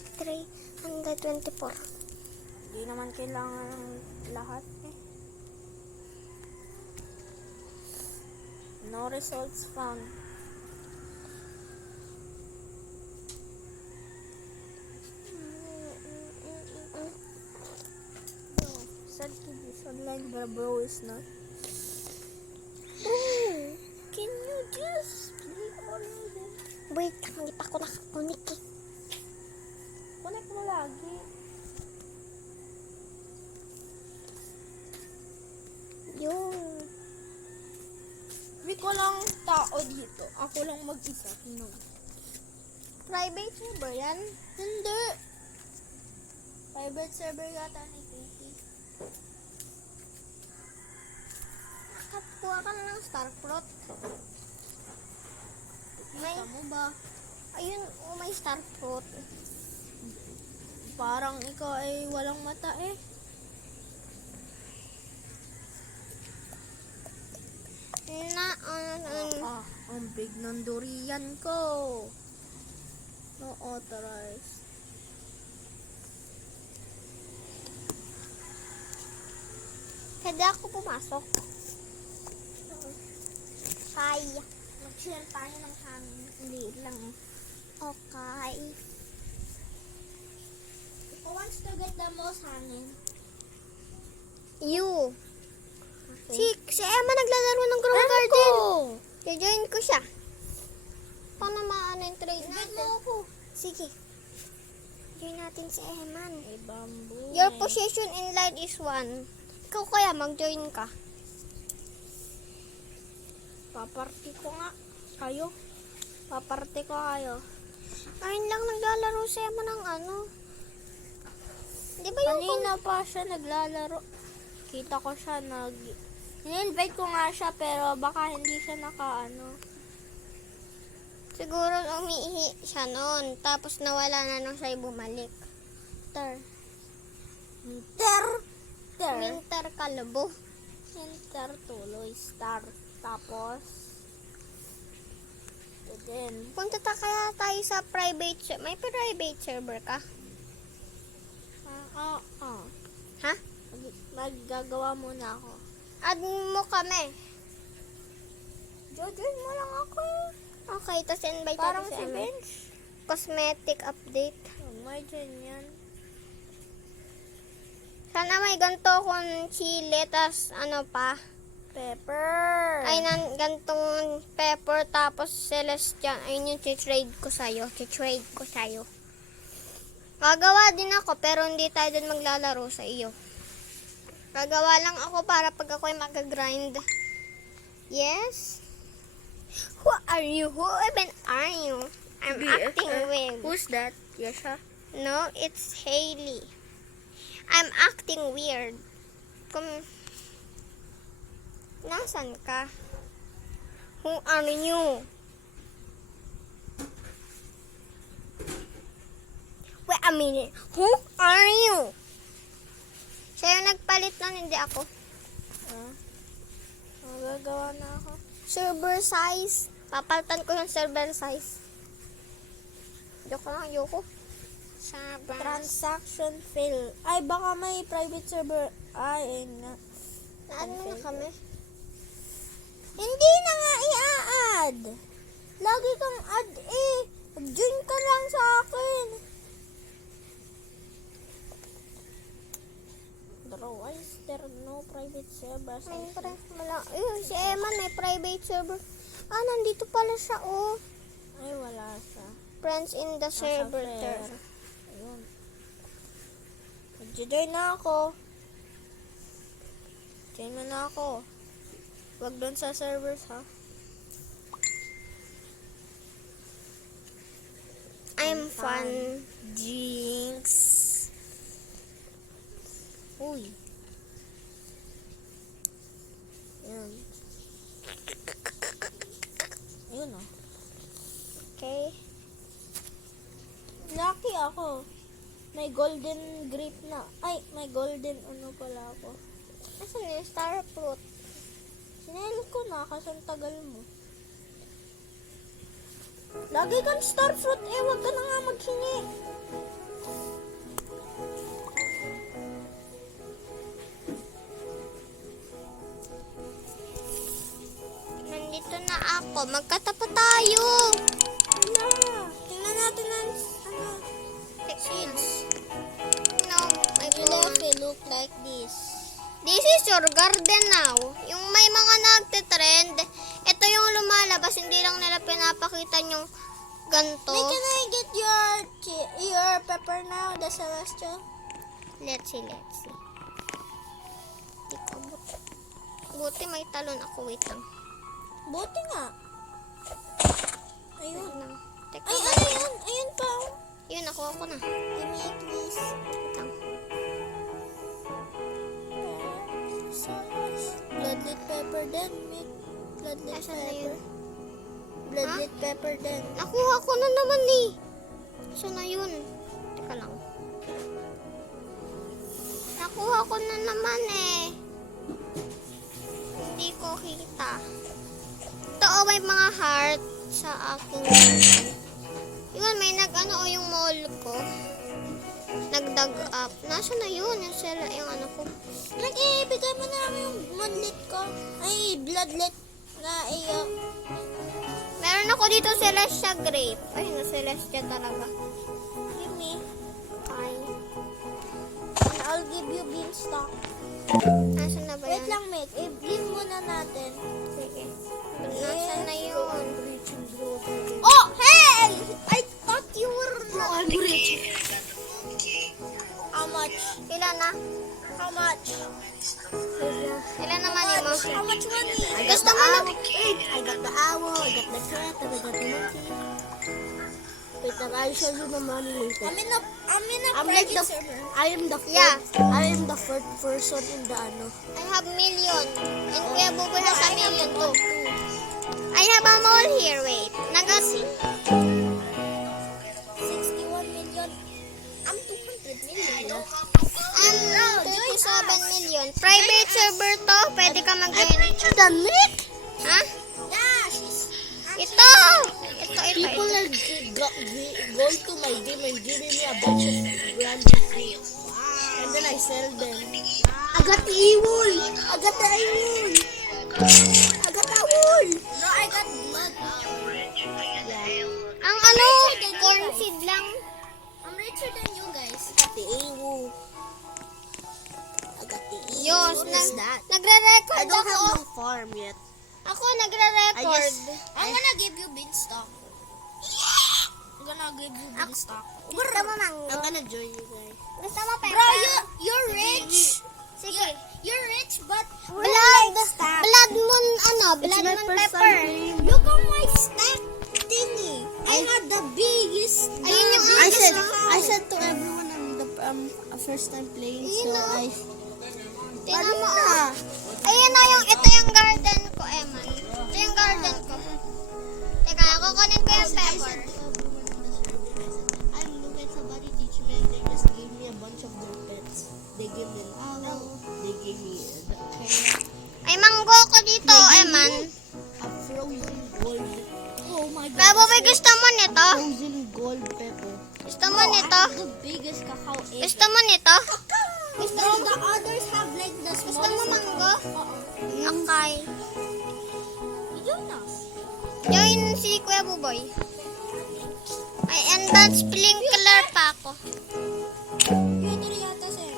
324. Hindi naman kailangan ng lahat eh. No results found. Bro, said to this online but bro is not. Bro, can you just play already? Wait, hindi pa ako nakakunik eh. Connect mo lagi. Yun. Hindi ko lang tao dito. Ako lang mag-isa. No. Private server yan? Hindi. Private server yata ni Katie. Nakakuha ka na ng star fruit. Kita mo ba? Ayun, may star fruit. Parang ikaw ay walang mata eh. Ang big ng durian ko. No authorized. Pwede ako pumasok. Kaya. Mag-share tayo ng hangin. Hindi lang. Okay. Who wants to get the most hangin? You. Si Emma naglalaro ng Grow Garden. I-join ko siya. Paano maano yung trade Invite natin? mo ako. Sige. Join natin si Eman. Ay, bamboo. Your position in line is 1. Ikaw kaya mag-join ka. Paparty ko nga. Kayo? Paparty ko kayo. Ayun lang naglalaro si Emma ng ano. Di ba yung Kanina pa siya naglalaro. Kita ko siya in-invite ko nga siya pero baka hindi siya nakaano. siguro umiihi siya noon. Tapos nawala na nung siya bumalik. Winter kalabo. Enter tuloy star. Tapos then Punta kaya tayo sa private server. May private server ka? Ha? Maggagawa muna ako. Add mo kami. Jojoin mo lang ako eh. Okay, tapos invite Parang natin si Emma. Bench. Cosmetic update. May dyan yan. Sana may ganito kung chili, tas ano pa. Pepper. Ay, gantong pepper, tapos celestial. Ayun yung trade ko sa'yo. Trade ko sa'yo. Gagawa din ako, pero hindi tayo din maglalaro sa iyo. Gagawa lang ako para pag ako'y mag-grind. Yes? Who are you? Who even are you? I'm acting weird. Who's that? Yasha? No, it's Hailey. I'm acting weird. Nasaan ka? Who are you? Wait a minute. Who are you? Siya yung nagpalit nun, hindi ako. Magagawa na ako. Server size. Papalitan ko yung server size. Ayoko. Transaction fail. Ay, baka may private server. Ay, na. Naan mo na kami? Hindi na nga i-add. Lagi kang add eh. Mag-join ka lang sa akin. Bro, why is there no private server? Ayun, si Eman may private server. Nandito pala siya, oh. Ay, wala siya. Friends in the server ter. Ayun. Mag-join na ako. Join mo na ako. Wag doon sa servers, ha? I'm fun. Jinx. Uy. Ayun. Ayun, oh. Okay. Lucky ako. May golden grape na. Ay, may golden ano pala ako. Asan yung star fruit? Sinelo ko na kasi ang tagal mo. Lagi kang star fruit eh. Huwag ka na nga maghingi. ako. Magkatapat tayo. Wala. Tingnan natin ang Seeds. No, may Will bunga. it look like this? This is your garden now. Yung may mga nagtitrend, ito yung lumalabas, hindi lang nila pinapakita yung ganto. May can I get your pepper now, the celestial? Let's see. Di ko buti may talon ako, wait lang. Buti nga. Ayun. Wait lang. Teka Ay, lang. ayun. Ayun pa. Yun, nakuha ko na. Give me it, please. Wait lang. Bloodlit pepper din. Make bloodlit Asan na pepper. yun? Bloodlit pepper din. Nakuha ko na naman eh. Saan na yun? Teka lang. Nakuha ko na naman eh. Hindi ko kita. Ito oh, may mga heart sa aking garden. Yun, may yung mall ko. Nagdag up. Nasaan na yun? Yung ano ko. Nag-ibigay mo na lang yung bloodlit ko. Ay, bloodlit na iyo. Meron ako dito Celestia grape. Ay, na Celestia talaga. Give me. Ay. And I'll give you beanstalk. Nasaan na ba yan? Wait lang, mate. Give muna natin. Sige. Nasaan na yun? Oh, hey! I thought you were not rich. How much? Ilan na? How much? Ilan naman yun mo? How much money? Gusto mo na? I got the owl, I got the cat, I got the monkey. Wait, I'll show you the money later. I'm in a private server. I am the Yeah. I am the first person in the ano. I have million. And Kuya Buboy has a million too. I have a mole here. Wait. Nagasi. 61 million. I'm 200 million. I'm 27 million. Private server to. Pwede ka mag-join. The Nick? Ha? Yeah, she's... Ito. People are going to my game and giving me a bunch of random things. And then I sell them. I got the wool. I got the wool. I got the wool. No, I got blood. Yeah. Ang ano? Corn seed lang. I'm richer than you guys. I got the wool. I got the Yos. What is that? I Nagre-record don't ako. have no farm yet. Ako nagre-record. I'm gonna give you beanstalk. I'm gonna give you beanstalk. Gusto mo mango? I'm gonna join you guys. Gusto mo pepper? Bro, you're rich. Sige. You're rich, but Blood moon, blood moon pepper. look at my stack thingy. I had the biggest. Ayun yung I said to everyone I'm the first time playing, Ayun so na. I. Tingnan mo ah. Ayun na ito yung garden ko, Eman. Ito yung garden ko. Teka, kukunin ko yung pepper. I'm looking at somebody teach me, and they just gave me a bunch of their pets. They gave me an owl. They gave me the carrot. Ay, manggo ko dito, Eman. A frozen gold. Oh my god. Kaya Buboy, gusto mo nito? Frozen gold pepper. Gusto mo nito? The biggest cacao egg. Gusto mo nito? Gusto mo? The others have like the Gusto mo manggo? Uh-oh. Okay. Yun na. Join si Kuya Buboy. Ay, and that sprinkler pa ako. Pwede rin yata sa'yo.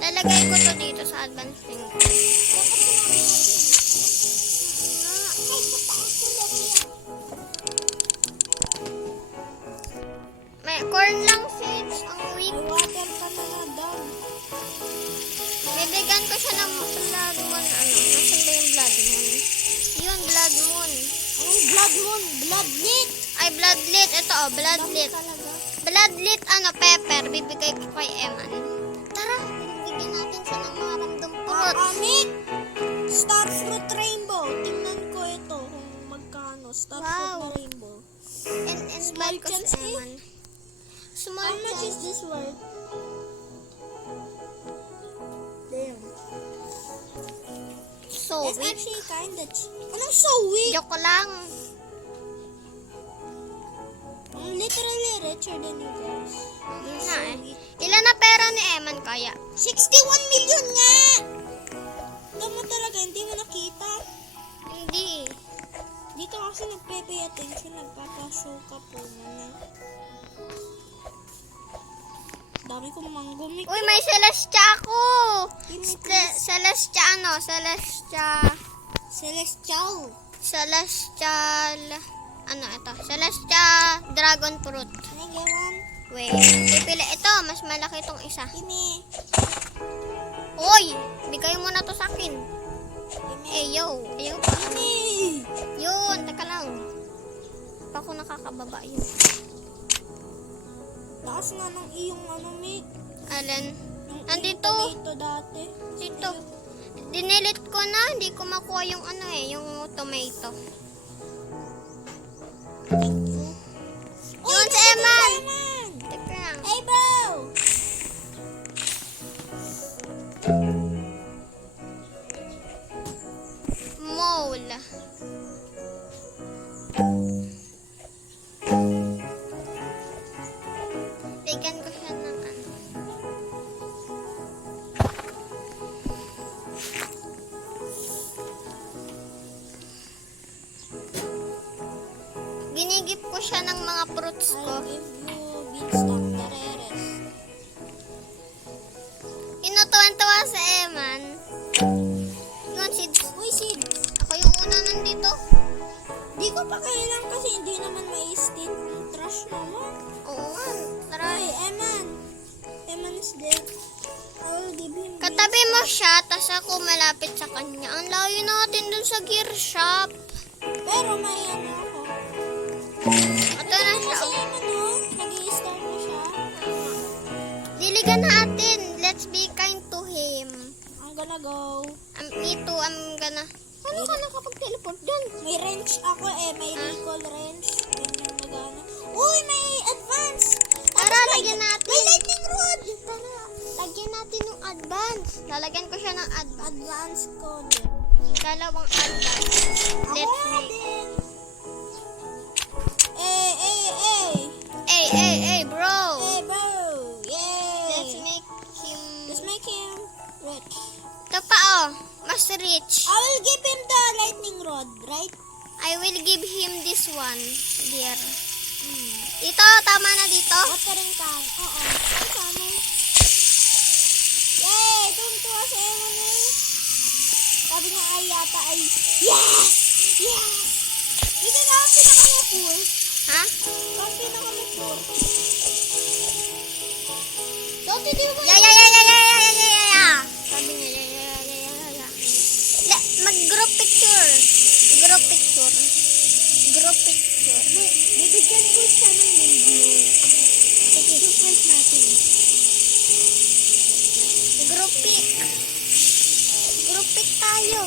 Lalagay ko to dito sa advanced sprinkler. May corn lang seeds. Ang weak. Water ka na na daw. Bibigyan ko siya ng blood moon. Nasaan ba yung blood moon? Yun, blood moon. Oh, blood moon. Bloodlit. Ay, bloodlit. Ito oh, bloodlit. Talaga. Bloodlit, pepper. Bibigay ko kay Eman. Tara, bibigyan natin siya ng mga ramdam pulot. Nick. Star fruit rainbow. Tingnan ko ito kung magkano. Star fruit Wow. na rainbow. And Small blood ko chance si Eman. Small How much is chance. this worth? Damn. So It's weak. actually kinda cheap. Anong so weak? Joke lang. I'm literally richer than you guys. Yun nga eh. Ilan na pera ni Eman kaya? 61 million nga! Tama talaga, hindi mo nakita. Hindi. Dito kasi kasi nagpe-pay attention, nagpapashow ka po na. Dami kong manggumik. Uy, may Celestia ako! Celestial. Celestial, ano ito? Celestial Dragon Fruit. Nagawan. Wait, pipili ito. Mas malaki itong isa. Kimi. Uy, bigay mo na to sa akin. Kimi. Eh, yo. Ayaw pa. Kimi. Yun, teka lang. Pa ako nakakababa yun. Taas nga ng iyong ano, Mick. Alin? Yung Nandito. iyong tomato dati. Dito. Dinilit ko na. Hindi ko makuha yung ano yung tomato. Thank you. Yun, si Eman. Teka lang. Hey, bro! Mole. Bigyan ko siya ng ano. Ginigip ko siya ng mga fruits ko. I'll give you beanstalk tareres. Inutuwan-tuwa sa Eman. Yun, seeds. Uy, Sid! Ako yung una nandito. Di ko pa kailan kasi hindi naman may state ng trash naman. Oo nga. Tara. Ay, Eman. Eman is dead. I will give him Katabi mo siya, tas ako malapit sa kanya. Ang layo natin dun sa gear shop. Pero may ano ako. Ito na siya. Kasi Eman, no? Nag-i-start mo siya. Diligan natin. Let's be kind to him. I'm gonna go. Me too, I'm gonna... Paano ka nakapag-teleport dyan? May wrench ako eh. May recall wrench. Ganyan na gana. Uy, may advance! Tara, lagyan natin. May lightning rod! Tara, lagyan natin yung advance. Lalagyan ko siya ng advance. Advance code. Dalawang advance. Ako Let's nga make... din. Eh. Hey, bro. Hey, bro. Yay. Let's make him... Let's make him rich. Ito pa, oh. Mas rich. I will give him the lightning rod, right? I will give him this one. Dear. Ito, tama na dito. Watering can. Oo. Tama. Yay! Tuntua sa Eman eh. Sabi niya ay yata ay, yes! Yes! Hindi na ako pinakamapur. Ha? Ang pinakamapur. Dati di ba? Yeah. Sabi niya, yeah. Mag-group picture. Group picture. Bibigyan ko siya ng video. Sige, surprise natin. Group pic tayo.